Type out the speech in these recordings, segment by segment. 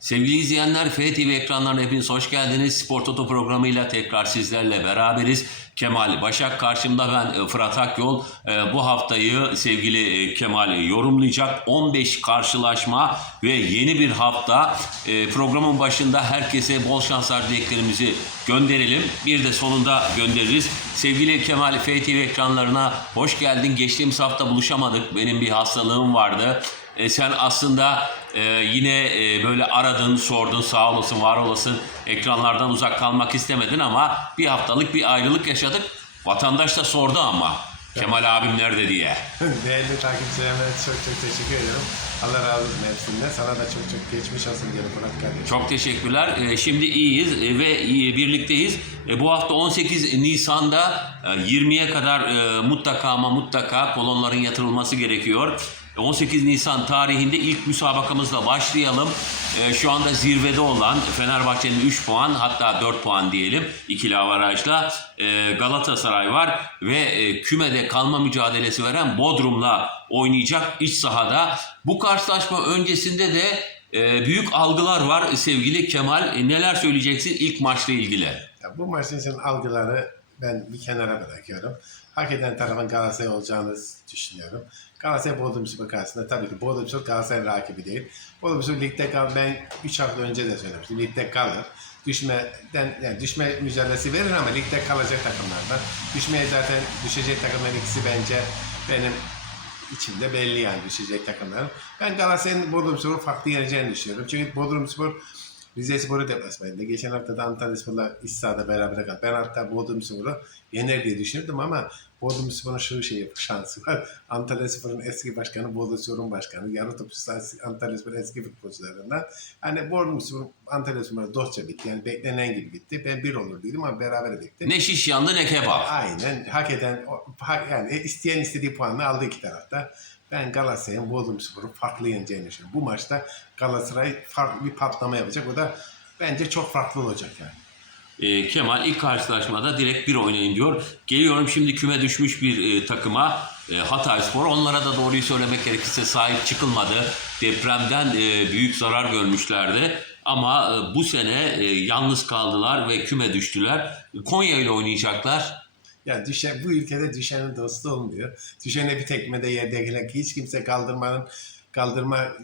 Sevgili izleyenler, FTV ekranlarına hepiniz hoş geldiniz. Spor Toto programıyla tekrar sizlerle beraberiz. Kemal Başak karşımda ben e, Fırat Akyol. E, Bu haftayı sevgili e, Kemal yorumlayacak. 15 karşılaşma ve yeni bir hafta. Programın başında herkese bol şanslar dileklerimizi gönderelim. Bir de sonunda göndeririz. Sevgili Kemal FTV ekranlarına hoş geldin. Geçtiğimiz hafta buluşamadık. Benim bir hastalığım vardı. E, sen aslında e, yine e, böyle aradın, sordun, sağ olasın, var olasın. Ekranlardan uzak kalmak istemedin ama bir haftalık bir ayrılık yaşadık. Vatandaş da sordu ama Kemal abim nerede diye. Değerli takipçilerime çok çok teşekkür ederim. Allah razı olsun hepsinden. Sana da çok çok geçmiş olsun diyelim Fırat kardeşim. Çok teşekkürler. E, şimdi iyiyiz e, ve birlikteyiz. E, bu hafta 18 Nisan'da e, 20'ye kadar e, mutlaka ama mutlaka kolonların yatırılması gerekiyor. E, 18 Nisan tarihinde ilk müsabakamızla başlayalım. E, şu anda zirvede olan Fenerbahçe'nin 3 puan hatta 4 puan diyelim ikili avarajla e, Galatasaray var ve e, kümede kalma mücadelesi veren Bodrum'la oynayacak iç sahada. Bu karşılaşma öncesinde de e, büyük algılar var sevgili Kemal. E, neler söyleyeceksin ilk maçla ilgili? Ya bu maçın için algıları ben bir kenara bırakıyorum. Hak eden tarafın Galatasaray olacağını düşünüyorum. Galatasaray Bodrumspor karşısında tabii ki Bodrumspor Galatasaray rakibi değil. Bodrumspor ligde kal ben 3 hafta önce de söylemiştim. Ligde kalır. Düşmeden yani düşme mücadelesi verir ama ligde kalacak takımlardan. Düşmeye zaten düşecek takımların ikisi bence benim içimde belli yani düşecek takımların. Ben Galatasaray'ın Bodrumspor'u farklı yeneceğini düşünüyorum. Çünkü Bodrumspor Rize Spor'u deplasmanında. Geçen hafta da Antalya Spor'la iç sahada beraber kaldı. Ben hatta Bodrumspor'u yener diye düşünürdüm ama Bodrumspor'un şu şeyi şansı var. Antalya Spor'un eski başkanı, Bodrumspor'un başkanı. Yarı topçusu Antalya Spor'un eski futbolcularından. Hani Bodrumspor Antalya Spor'a dostça bitti. Yani beklenen gibi bitti. Ben bir olur dedim ama beraber bitti. Ne şiş yandı ne kebap. Aynen hak eden hak- yani isteyen istediği puanı aldı iki tarafta. Ben Galatasaray'ın Bodrumspor'u farklı yeneceğini düşünüyorum. Bu maçta Galatasaray farklı bir patlama yapacak. O da bence çok farklı olacak yani. E, Kemal ilk karşılaşmada direkt bir oynayın diyor. Geliyorum şimdi küme düşmüş bir e, takıma e, Hatay Spor. Onlara da doğruyu söylemek gerekirse sahip çıkılmadı. Depremden e, büyük zarar görmüşlerdi. Ama e, bu sene e, yalnız kaldılar ve küme düştüler. Konya ile oynayacaklar. Ya düşen, bu ülkede düşenin dostu olmuyor. Düşene bir tekmede yerdekine hiç kimse kaldırmanın kaldırma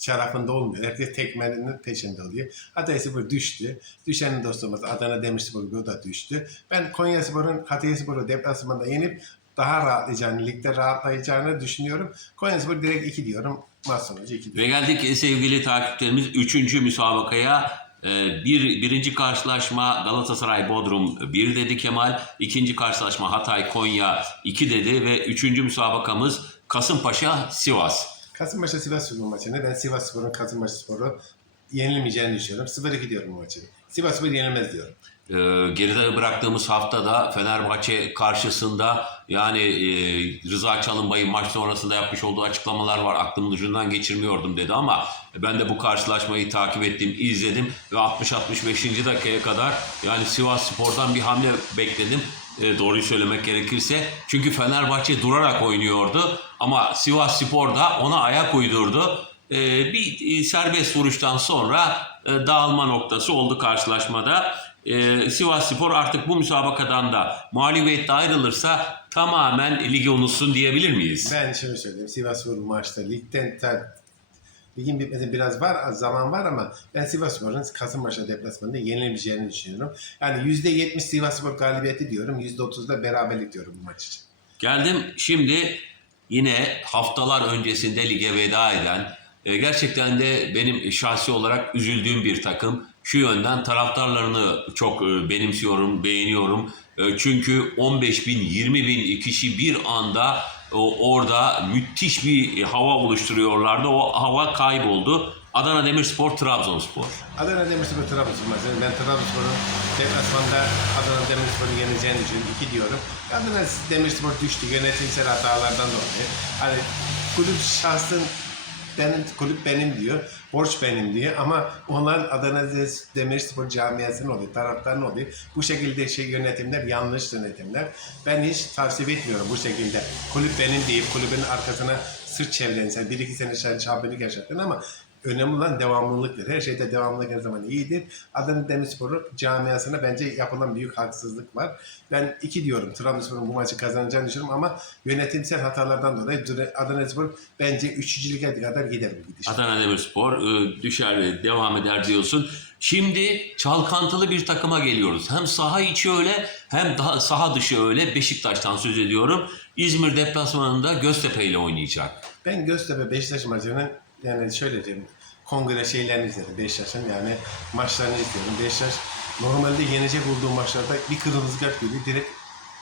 şarafında olmuyor. Herkes tekmenin peşinde oluyor. Hatay Spor düştü. Düşenin dostu olmaz. Adana Demirspor o da düştü. Ben Konya Spor'un Hatay Spor'u deplasmanda yenip daha rahatlayacağını, ligde rahatlayacağını düşünüyorum. Konya Spor direkt 2 diyorum. Maç sonucu 2 Ve geldik sevgili takipçilerimiz 3. müsabakaya. E, bir, birinci karşılaşma Galatasaray Bodrum 1 dedi Kemal. İkinci karşılaşma Hatay Konya 2 dedi ve üçüncü müsabakamız Kasımpaşa Sivas. Kasımpaşa Sivas Spor maçını ben Sivas Spor'un Kasımpaşa Spor'u yenilmeyeceğini düşünüyorum. 0-2 diyorum bu maçı. Sivas Spor yenilmez diyorum. E, geride bıraktığımız haftada Fenerbahçe karşısında yani e, Rıza Çalınbay'ın maç sonrasında yapmış olduğu açıklamalar var. Aklımın ucundan geçirmiyordum dedi ama ben de bu karşılaşmayı takip ettim, izledim ve 60-65. dakikaya kadar yani Sivas Spor'dan bir hamle bekledim. E, doğruyu söylemek gerekirse. Çünkü Fenerbahçe durarak oynuyordu ama Sivas Spor da ona ayak uydurdu. E, bir e, serbest vuruştan sonra e, dağılma noktası oldu karşılaşmada. E, Sivas Spor artık bu müsabakadan da mağlubiyetle ayrılırsa tamamen ligi unutsun diyebilir miyiz? Ben şunu söyleyeyim. Sivas Spor bu maçta ligden ta, ligin bitmesi biraz var zaman var ama ben Sivas Spor'un Kasımpaşa deplasmanında yenilmeyeceğini düşünüyorum. Yani %70 Sivas Spor galibiyeti diyorum. %30 da beraberlik diyorum bu maç için. Geldim şimdi yine haftalar öncesinde lige veda eden e, gerçekten de benim şahsi olarak üzüldüğüm bir takım. Şu yönden taraftarlarını çok e, benimsiyorum, beğeniyorum. E, çünkü 15 bin, 20 bin kişi bir anda o, orada müthiş bir hava oluşturuyorlardı. O hava kayboldu. Adana Demirspor, Trabzonspor. Adana Demirspor Trabzonspor. Ben Trabzonspor'un deplasmanda Adana Demirspor'un yeneceğini düşünüyorum. 2 diyorum. Adana Demirspor düştü yönetimsel hatalardan dolayı. Hani kulüp şahsın benim, kulüp benim diyor, borç benim diyor ama onlar Adana Demirspor camiasının oluyor, taraftarın oluyor. Bu şekilde şey yönetimler yanlış yönetimler. Ben hiç tavsiye etmiyorum bu şekilde. Kulüp benim deyip kulübün arkasına sırt çeviren sen bir iki sene şampiyonluk yaşattın ama önemli olan devamlılıktır. Her şeyde devamlılık her zaman iyidir. Adana Demirspor'u camiasına bence yapılan büyük haksızlık var. Ben iki diyorum. Trabzonspor'un bu maçı kazanacağını düşünüyorum ama yönetimsel hatalardan dolayı Adana Demirspor bence 3. lige kadar gider bu gidiş. Adana Demirspor e, düşer devam eder diyorsun. Şimdi çalkantılı bir takıma geliyoruz. Hem saha içi öyle hem daha saha dışı öyle. Beşiktaş'tan söz ediyorum. İzmir deplasmanında Göztepe ile oynayacak. Ben Göztepe Beşiktaş maçının yani şöyle diyeyim kongre şeylerini izledim Beşiktaş'ın yani maçlarını izledim. Beşiktaş normalde yenecek olduğu maçlarda bir kırmızı kart görüyor. Direkt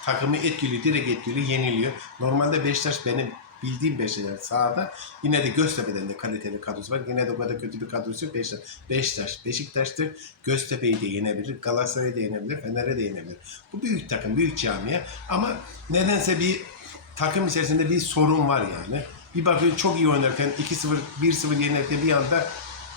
takımı etkiliyor, direkt etkiliyor, yeniliyor. Normalde Beşiktaş benim bildiğim Beşiktaş sahada yine de Göztepe'den de kaliteli kadrosu var. Yine de o kadar kötü bir kadrosu yok. Beşiktaş, Beşiktaş Beşiktaş'tır. Göztepe'yi de yenebilir, Galatasaray'ı da yenebilir, Fener'i de yenebilir. Bu büyük takım, büyük camia ama nedense bir takım içerisinde bir sorun var yani. Bir bakıyor çok iyi oynarken 2-0, 1-0 yenilirken bir anda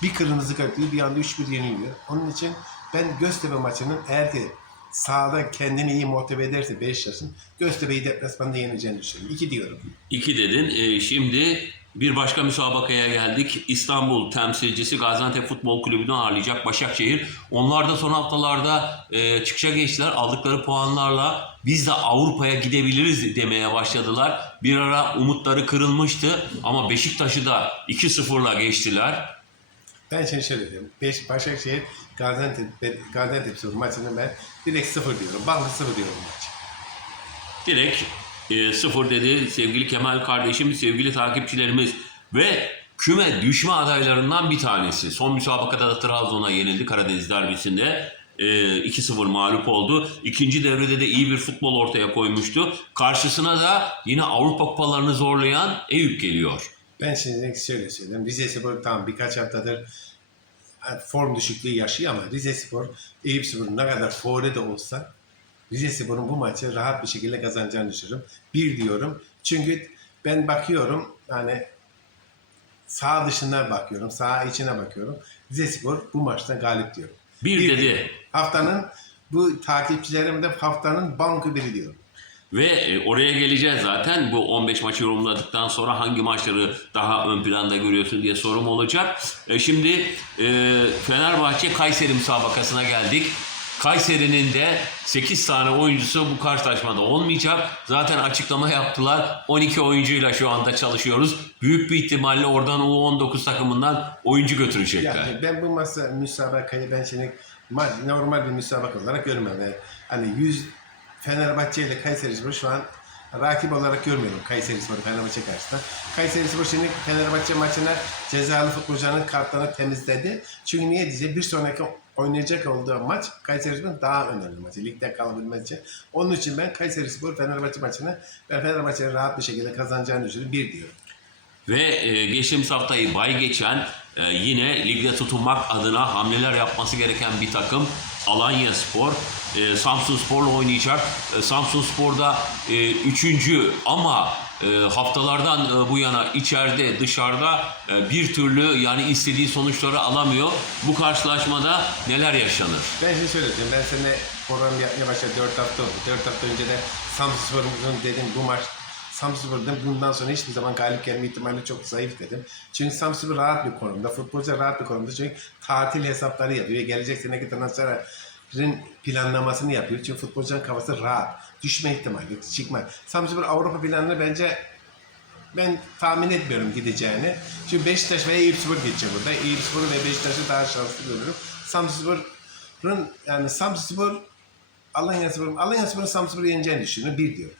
bir kırmızı kart yiyor, bir anda 3-1 yeniliyor. Onun için ben Göztepe maçının eğer ki sahada kendini iyi motive ederse Beşiktaş'ın Göztepe'yi deplasmanda yeneceğini düşünüyorum. 2 diyorum. İki dedin. E, şimdi bir başka müsabakaya geldik. İstanbul temsilcisi Gaziantep Futbol Kulübü'nü ağırlayacak Başakşehir. Onlar da son haftalarda e, çıkışa geçtiler. Aldıkları puanlarla biz de Avrupa'ya gidebiliriz demeye başladılar. Bir ara umutları kırılmıştı ama Beşiktaş'ı da 2-0'la geçtiler. Ben şimdi şöyle diyorum. Beş, Başakşehir Gaziantep, Gaziantep maçını ben direkt 0 diyorum. Bandı 0 diyorum maç. Direkt e, sıfır dedi sevgili Kemal kardeşim, sevgili takipçilerimiz ve küme düşme adaylarından bir tanesi. Son müsabakada da Trabzon'a yenildi Karadeniz derbisinde. E, 2-0 mağlup oldu. İkinci devrede de iyi bir futbol ortaya koymuştu. Karşısına da yine Avrupa kupalarını zorlayan Eyüp geliyor. Ben şimdi şöyle söyleyeyim. Rize Spor tamam birkaç haftadır form düşüklüğü yaşıyor ama Rize Spor, Eyüp Spor ne kadar favori de olsa Rize Spor'un bu maçı rahat bir şekilde kazanacağını düşünüyorum. Bir diyorum. Çünkü ben bakıyorum hani sağ dışına bakıyorum, sağ içine bakıyorum. Rize Spor bu maçta galip diyorum. Bir dedi Haftanın bu takipçilerim de haftanın bankı biri diyorum. Ve e, oraya geleceğiz zaten. Bu 15 maçı yorumladıktan sonra hangi maçları daha ön planda görüyorsun diye sorum olacak. E, Şimdi e, Fenerbahçe Kayseri müsabakasına geldik. Kayseri'nin de 8 tane oyuncusu bu karşılaşmada olmayacak. Zaten açıklama yaptılar. 12 oyuncuyla şu anda çalışıyoruz. Büyük bir ihtimalle oradan U19 takımından oyuncu götürecekler. Yani ben bu masa müsabakayı ben şimdi ma- normal bir müsabaka olarak görmüyorum. Yani hani 100 Fenerbahçe ile Kayseri Spor şu an rakip olarak görmüyorum Kayseri Spor'u Fenerbahçe karşısında. Kayseri Spor şimdi Fenerbahçe maçına cezalı futbolcuların kartlarını temizledi. Çünkü niye diyecek? Bir sonraki oynayacak olduğu maç Kayseri Spor'un daha önemli maçı. Ligde kalabilmek için. Onun için ben Kayseri Fenerbahçe maçını ben Fenerbahçe'nin rahat bir şekilde kazanacağını düşünüyorum. Bir diyorum. Ve e, geçtiğimiz haftayı bay geçen e, yine ligde tutunmak adına hamleler yapması gereken bir takım Alanya Spor. E, Samsun Spor'la oynayacak. E, Samsun Spor'da e, üçüncü ama e, haftalardan e, bu yana içeride dışarıda e, bir türlü yani istediği sonuçları alamıyor. Bu karşılaşmada neler yaşanır? Ben şöyle diyeyim. Ben seninle program yapmaya başladı 4 hafta oldu. 4 hafta önce de Samsunspor'un dedim bu maç Samsunspor dedim bundan sonra hiçbir zaman galip gelme ihtimali çok zayıf dedim. Çünkü Samsunspor rahat bir konumda. Futbolcu rahat bir konumda. Çünkü tatil hesapları yapıyor. Gelecek seneki transferin planlamasını yapıyor. Çünkü futbolcunun kafası rahat. Düşme ihtimali. Çıkma. Samsunspor Avrupa planını bence ben tahmin etmiyorum gideceğini. Çünkü Beşiktaş ve Eyüpspor gidecek burada. Eyüpspor ve Beşiktaş'ı daha şanslı görüyorum. Samsunspor'un yani Samsunspor Alanyaspor'un Alanyaspor'un Samsunspor'u yeneceğini düşünüyorum. Bir diyor.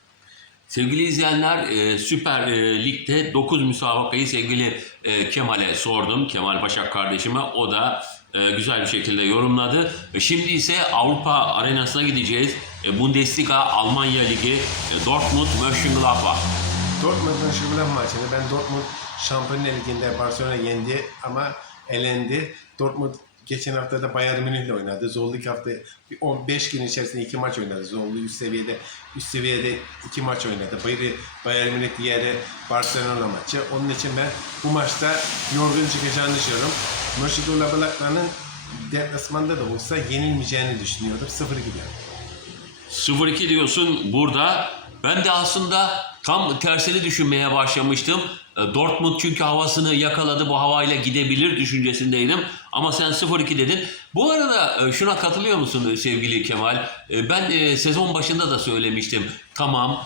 Sevgili izleyenler e, Süper e, Lig'de 9 müsabakayı sevgili e, Kemal'e sordum. Kemal Başak kardeşime. O da güzel bir şekilde yorumladı. Şimdi ise Avrupa arenasına gideceğiz. Bundesliga Almanya Ligi Dortmund Mönchengladbach. Dortmund'un Şubilan maçını ben Dortmund Şampiyonlar Ligi'nde Barcelona yendi ama elendi. Dortmund geçen hafta da Bayern Münih'le oynadı. Zorlu iki hafta 15 gün içerisinde iki maç oynadı. Zorlu üst seviyede üst seviyede iki maç oynadı. Biri Bayern Münih diğeri Barcelona maçı. Onun için ben bu maçta yorgun çıkacağını düşünüyorum. Mönchengladbach'ın deplasmanda da olsa yenilmeyeceğini düşünüyordum. 0-2 diyorum. 0-2 diyorsun burada. Ben de aslında tam tersini düşünmeye başlamıştım. E, Dortmund çünkü havasını yakaladı. Bu havayla gidebilir düşüncesindeydim. Ama sen 0-2 dedin. Bu arada e, şuna katılıyor musun sevgili Kemal? E, Ben sezon başında da söylemiştim. Tamam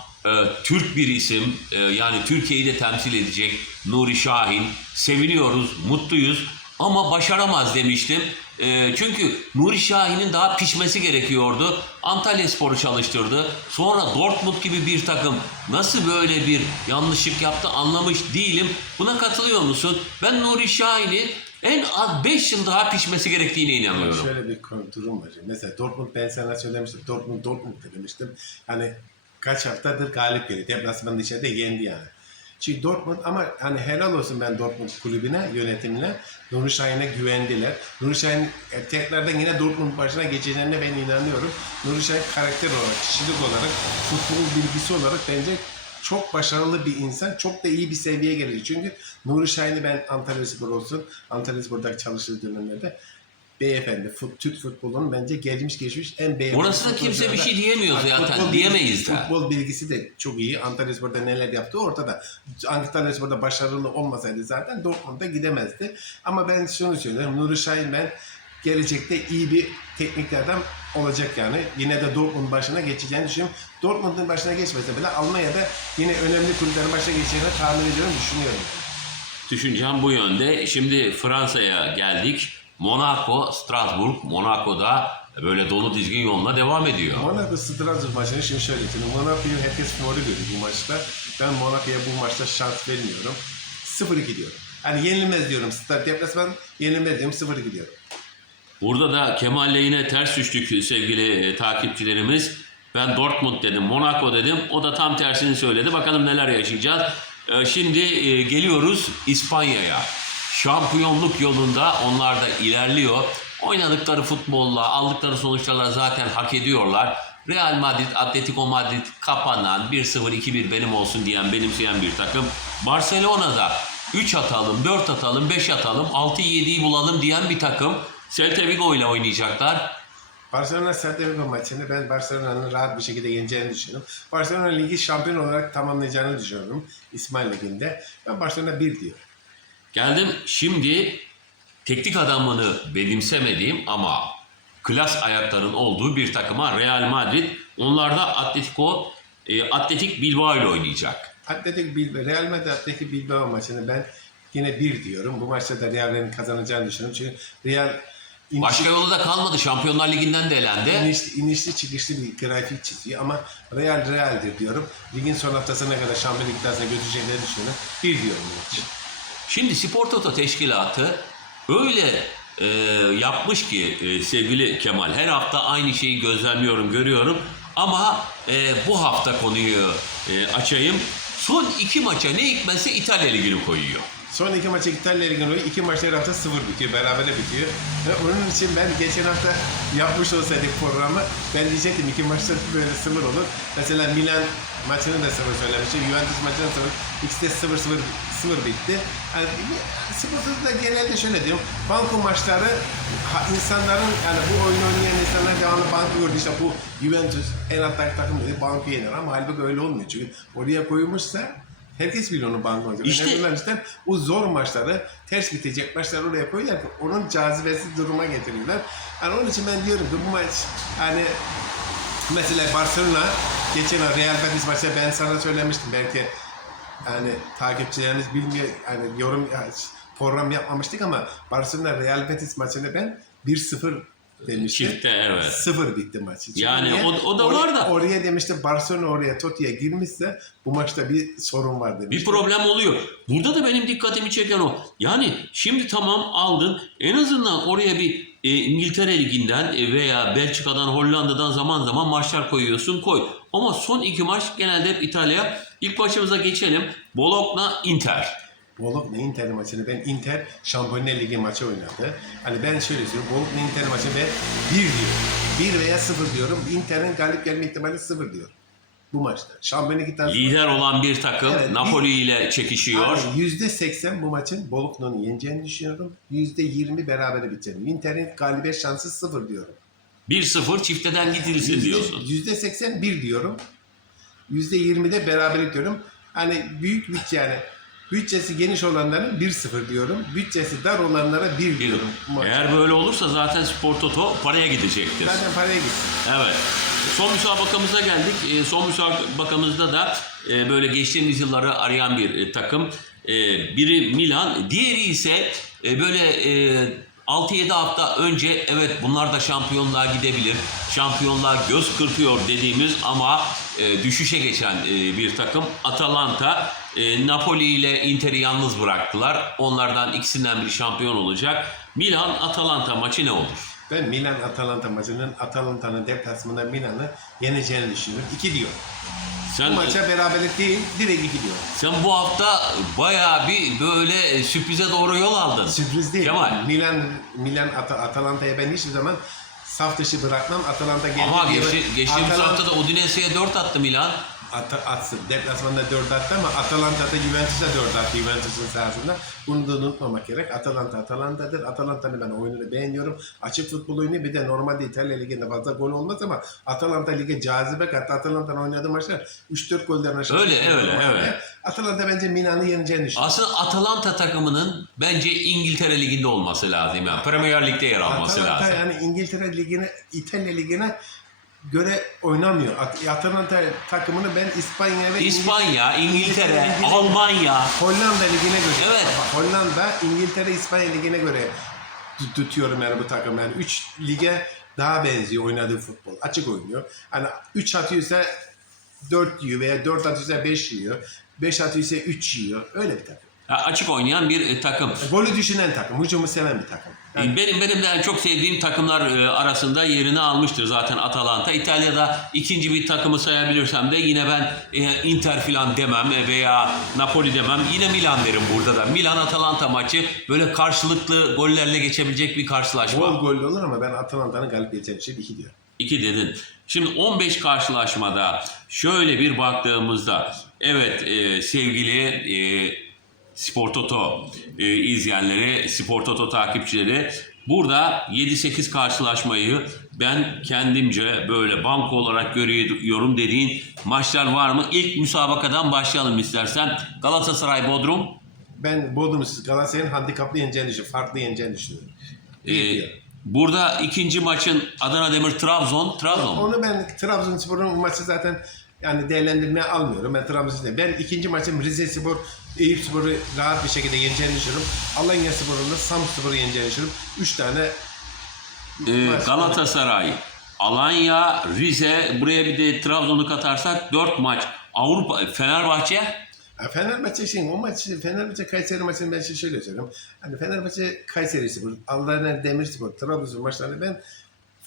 Türk bir isim yani Türkiye'yi de temsil edecek Nuri Şahin. Seviniyoruz, mutluyuz ama başaramaz demiştim. E, çünkü Nuri Şahin'in daha pişmesi gerekiyordu. Antalya Spor'u çalıştırdı. Sonra Dortmund gibi bir takım nasıl böyle bir yanlışlık yaptı anlamış değilim. Buna katılıyor musun? Ben Nuri Şahin'in en az 5 yıl daha pişmesi gerektiğine inanıyorum. Şöyle bir durum var. Mesela Dortmund ben sana söylemiştim. Dortmund Dortmund demiştim. Hani kaç haftadır galip geliyor. Deplasmanın içeride yendi yani. Çünkü Dortmund ama hani helal olsun ben Dortmund kulübüne, yönetimine. Nuri Şahin'e güvendiler. Nuri Şahin e, tekrardan yine Dortmund başına geçeceğine ben inanıyorum. Nuri Şahin karakter olarak, kişilik olarak, futbol bilgisi olarak bence çok başarılı bir insan. Çok da iyi bir seviyeye gelecek. Çünkü Nuri Şahin'i ben Antalya Spor olsun, Antalya Spor'daki çalıştığı dönemlerde beyefendi, fut, Türk futbolunun bence gelmiş geçmiş en beyefendi. Orasına kimse bir şey diyemiyor zaten. futbol Diyemeyiz bilgisi, de. Futbol bilgisi de çok iyi. Antalya Spor'da neler yaptığı ortada. Antalya Spor'da başarılı olmasaydı zaten Dortmund'a gidemezdi. Ama ben şunu söylüyorum. Nuri Şahin ben gelecekte iyi bir teknik adam olacak yani. Yine de Dortmund başına geçeceğini düşünüyorum. Dortmund'un başına geçmese bile Almanya'da yine önemli kulüplerin başına geçeceğini tahmin ediyorum, düşünüyorum. Düşüncem bu yönde. Şimdi Fransa'ya geldik. Monaco, Strasbourg. Monaco'da böyle dolu dizgin yoluna devam ediyor. Monaco Strasbourg maçını şimdi şöyle söyleyeyim. Monaco'yu herkes favori görüyor bu maçta. Ben Monaco'ya bu maçta şans vermiyorum. 0-2 diyorum. Hani yenilmez diyorum. Stad deplasman yenilmez diyorum. 0-2 diyorum. Burada da Kemal'le yine ters düştük sevgili e, takipçilerimiz. Ben Dortmund dedim, Monaco dedim. O da tam tersini söyledi. Bakalım neler yaşayacağız. E, şimdi e, geliyoruz İspanya'ya. Şampiyonluk yolunda onlar da ilerliyor. Oynadıkları futbolla, aldıkları sonuçlarla zaten hak ediyorlar. Real Madrid, Atletico Madrid kapanan 1-0, 2-1 benim olsun diyen, benimseyen bir takım. Barcelona'da 3 atalım, 4 atalım, 5 atalım, 6-7'yi bulalım diyen bir takım. Celta Vigo ile oynayacaklar. Barcelona Celta Vigo maçını ben Barcelona'nın rahat bir şekilde yeneceğini düşünüyorum. Barcelona ligi şampiyon olarak tamamlayacağını düşünüyorum. İsmail Ligi'nde. Ben Barcelona 1 diyorum. Geldim şimdi teknik adamını benimsemediğim ama klas ayakların olduğu bir takıma Real Madrid. Onlar da Atletico, e, Atletik Bilbao ile oynayacak. Atletik Bilbao, Real Madrid Atletik Bilbao maçını ben yine 1 diyorum. Bu maçta da Real'in kazanacağını düşünüyorum. Çünkü Real inişli, Başka yolu da kalmadı. Şampiyonlar Ligi'nden de elendi. inişli, inişli çıkışlı bir grafik çiziyor ama Real Real'dir diyorum. Ligin son haftasına kadar şampiyonluk iddiasına götüreceklerini düşünüyorum. 1 diyorum bu maç. Şimdi Spor Toto teşkilatı öyle e, yapmış ki e, sevgili Kemal her hafta aynı şeyi gözlemliyorum, görüyorum. Ama e, bu hafta konuyu e, açayım. Son iki maça ne hikmetse İtalya Ligi'ni koyuyor. Son iki maça İtalya Ligi'nin oyunu iki maçta her hafta sıfır bitiyor, berabere bitiyor. Ve onun için ben geçen hafta yapmış olsaydık programı ben diyecektim iki maçta böyle sıfır olur. Mesela Milan maçını da sıfır söylemiştim, Juventus maçını sıfır. İkisi de sıfır sıfır sıfır bitti. Yani sıfır da genelde şöyle diyorum, banko maçları insanların yani bu oyunu oynayan insanlar devamlı banko gördü. İşte bu Juventus en alttaki takım dedi banko yener ama halbuki öyle olmuyor. Çünkü oraya koymuşsa Herkes biliyor onu banko oynayacak. İşte- Önemli olan işte o zor maçları, ters bitecek maçları oraya koyuyorlar ki onun cazibesi duruma getiriyorlar. Yani onun için ben diyorum ki bu maç hani mesela Barcelona geçen Real Betis maçı ben sana söylemiştim belki yani takipçilerimiz bilmiyor hani yorum program yapmamıştık ama Barcelona Real Betis maçında ben 1-0 demiştim. Çifte evet. Sıfır bitti maç. Çünkü Yani o- o da Oraya- var da. Oraya demişti Barcelona oraya Totti'ye girmişse bu maçta bir sorun var demişti. Bir problem oluyor. Burada da benim dikkatimi çeken o. Yani şimdi tamam aldın. En azından oraya bir e, İngiltere Ligi'nden e, veya Belçika'dan, Hollanda'dan zaman zaman maçlar koyuyorsun. Koy. Ama son iki maç genelde hep İtalya. İlk maçımıza geçelim. Bologna Inter. Bologna Inter maçını ben Inter Şampiyonlar Ligi maçı oynadı. Hani ben şöyle söylüyorum Bologna Inter maçı ben 1 diyorum. 1 veya 0 diyorum. Inter'in galip gelme ihtimali 0 diyor. Bu maçta. Şampiyonluk iddiası. Lider olan bir takım Evet, Napoli ile çekişiyor. Abi %80 bu maçın Bologna'nın yeneceğini düşünüyorum. %20 berabere biteceğini. Inter'in galibiyet şansı 0 diyorum. 1-0 çifteden gidilsin diyorsun. Yüzde seksen bir diyorum. Yüzde yirmi de beraberlik diyorum. Hani büyük bir yani Bütçesi geniş olanların 1-0 diyorum. Bütçesi dar olanlara 1 diyorum. Maç. Eğer böyle olursa zaten Spor Toto paraya gidecektir. Zaten paraya gitsin. Evet. Son müsabakamıza geldik. E, son müsabakamızda da e, böyle geçtiğimiz yılları arayan bir e, takım. E, biri Milan, diğeri ise e, böyle e, 6-7 hafta önce evet bunlar da şampiyonluğa gidebilir. Şampiyonluğa göz kırpıyor dediğimiz ama e, düşüşe geçen e, bir takım. Atalanta e, Napoli ile Inter'i yalnız bıraktılar. Onlardan ikisinden biri şampiyon olacak. Milan Atalanta maçı ne olur? Ben Milan Atalanta maçının Atalanta'nın deplasmanda Milan'ı yeneceğini düşünüyorum. 2 diyor. Sen Bu maça beraberlik değil, direkt 2 diyor. Sen bu hafta bayağı bir böyle sürprize doğru yol aldın. Sürpriz değil. Kemal. Milan Milan At- Atalanta'ya ben hiçbir zaman saf dışı bırakmam. Atalanta geldi. Ama geçti, geçtiğimiz Atalanta- hafta da Udinese'ye 4 attı Milan. At- atsın. Deplasmanda 4 attı ama Atalanta'da Juventus'a 4 attı Juventus'un sahasında. Bunu da unutmamak gerek. Atalanta Atalanta'dır. Atalanta'nın ben oyununu beğeniyorum. Açık futbol oyunu bir de normalde İtalya Ligi'nde fazla gol olmaz ama Atalanta Ligi cazibe kattı. Atalanta'nın oynadığı maçlar 3-4 golden aşağı. Öyle, öyle, evet. Atalanta bence Milan'ı yeneceğini düşünüyorum. Aslında Atalanta takımının bence İngiltere Ligi'nde olması lazım. Yani Premier Lig'de yer alması Atalanta lazım. yani İngiltere Ligi'ne, İtalya Ligi'ne göre oynamıyor. At- Atalanta takımını ben İspanya ve İspanya, İngiltere, Ligi'ne- Almanya. Hollanda Ligi'ne göre. Evet. Hollanda, İngiltere, İspanya Ligi'ne göre tut- tutuyorum yani bu takım. Yani 3 lige daha benziyor oynadığı futbol. Açık oynuyor. Hani 3 atıyorsa 4 yiyor veya 4 atıyorsa 5 yiyor. 5 atıyorsa 3 yiyor. Öyle bir takım. Açık oynayan bir e, takım. Golü düşünen takım. Hücumu seven bir takım. Yani Benim benim de çok sevdiğim takımlar e, arasında yerini almıştır zaten Atalanta. İtalya'da ikinci bir takımı sayabilirsem de yine ben e, Inter filan demem e, veya Napoli demem. Yine Milan derim burada da. Milan Atalanta maçı böyle karşılıklı gollerle geçebilecek bir karşılaşma. bol gollü olur ama ben Atalanta'nın galip geleceğini şey 2 diyor. 2 dedin. Şimdi 15 karşılaşmada şöyle bir baktığımızda evet e, sevgili e, Spor Toto e, izleyenleri, Spor Toto takipçileri burada 7-8 karşılaşmayı ben kendimce böyle banko olarak görüyorum dediğin maçlar var mı? İlk müsabakadan başlayalım istersen. Galatasaray Bodrum. Ben Bodrum'suz Galatasaray'ın handikaplı yeneceğini düşünüyorum. Farklı yeneceğini düşünüyorum. İyi E, diyor. burada ikinci maçın Adana Demir Trabzon. Trabzon. Onu ben Trabzonspor'un bu maçı zaten yani değerlendirmeye almıyorum. Ben Trabzonspor'u Ben ikinci maçım Rize Spor, Eyüp Spor'u rahat bir şekilde yeneceğini düşünüyorum. Alanya Spor'un da Samspor'u yeneceğini düşünüyorum. Üç tane Ee, maç. Galatasaray, Alanya, Rize, buraya bir de Trabzon'u katarsak 4 maç. Avrupa, Fenerbahçe, Ya Fenerbahçe için o maçı Fenerbahçe Kayseri maçını ben şöyle söyleyeyim. Hani Fenerbahçe Kayseri Spor, Alanya Demirspor, Trabzon maçlarını ben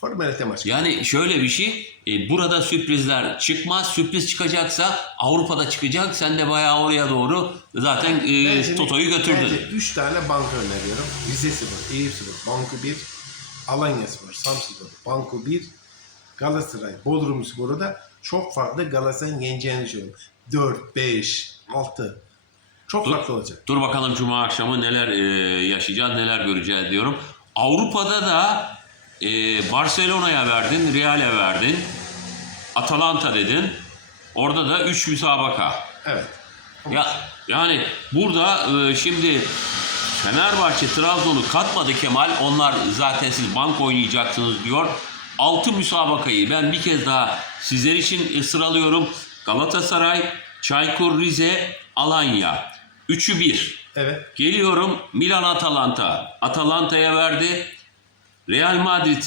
formalite maç. yani şöyle bir şey, e, burada sürprizler çıkmaz. Sürpriz çıkacaksa Avrupa'da çıkacak. Sen de bayağı oraya doğru zaten e, şimdi Toto'yu götürdün. Bence 3 tane banka öneriyorum. Rize Spor, Eyüp Spor, Banko 1, Alanya Spor, Samspor, Banko 1, Galatasaray, Bodrum Spor'u da çok farklı Galatasaray'ın yeneceğini düşünüyorum. 4, 5, 6. Çok Dur. farklı olacak. Dur bakalım Cuma akşamı neler e, yaşayacağız, neler göreceğiz diyorum. Avrupa'da da e, Barcelona'ya verdin, Real'e verdin. Atalanta dedin. Orada da 3 müsabaka. Evet. Ya yani burada e, şimdi Fenerbahçe Trabzon'u katmadı Kemal. Onlar zaten siz bank oynayacaksınız diyor. 6 müsabakayı ben bir kez daha sizler için e, sıralıyorum. Galatasaray, Çaykur Rize, Alanya. 3'ü 1. Evet. Geliyorum Milan Atalanta. Atalanta'ya verdi. Real Madrid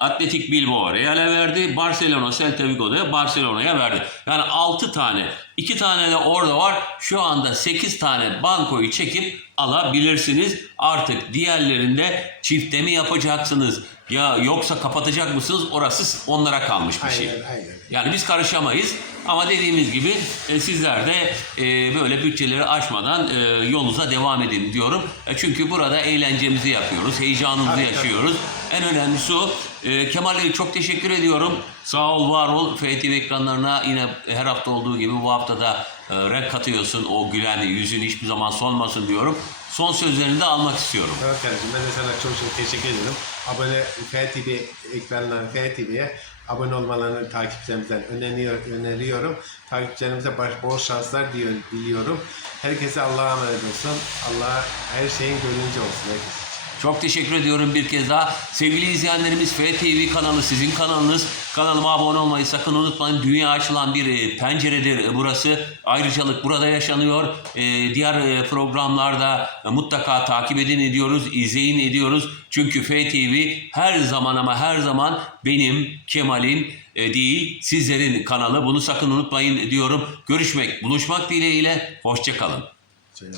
Atletik Bilbao Real'e verdi. Barcelona Celta Vigo'da Barcelona'ya verdi. Yani 6 tane. 2 tane de orada var. Şu anda 8 tane bankoyu çekip alabilirsiniz. Artık diğerlerinde çifte mi yapacaksınız? Ya yoksa kapatacak mısınız? Orası onlara kalmış bir şey. Aynen, aynen. Yani biz karışamayız ama dediğimiz gibi e, sizler de e, böyle bütçeleri aşmadan e, yolunuza devam edin diyorum. E, çünkü burada eğlencemizi yapıyoruz, heyecanımızı tabii. yaşıyoruz. En önemlisi o. E, Kemal Bey çok teşekkür ediyorum. Sağ ol, var ol. FTV ekranlarına yine her hafta olduğu gibi bu hafta da e, renk katıyorsun. O gülen yüzün hiçbir zaman solmasın diyorum. son sözlerini de almak istiyorum. Evet kardeşim ben de sana çok çok teşekkür ederim. Abone FTV ekranlarına FTV'ye abone olmalarını takipçilerimizden öneriyor, öneriyorum. Takipçilerimize baş, bol şanslar diyor, diliyorum. Herkese Allah'a emanet olsun. Allah her şeyin gönlünce olsun. Herkes. Çok teşekkür ediyorum bir kez daha. Sevgili izleyenlerimiz FTV kanalı sizin kanalınız. Kanalıma abone olmayı sakın unutmayın. Dünya açılan bir e, penceredir burası. Ayrıcalık burada yaşanıyor. E, Diğer e, programlarda mutlaka takip edin ediyoruz, izleyin ediyoruz. Çünkü FTV her zaman ama her zaman benim, Kemal'in değil sizlerin kanalı. Bunu sakın unutmayın diyorum. Görüşmek, buluşmak dileğiyle. Hoşçakalın. Şey,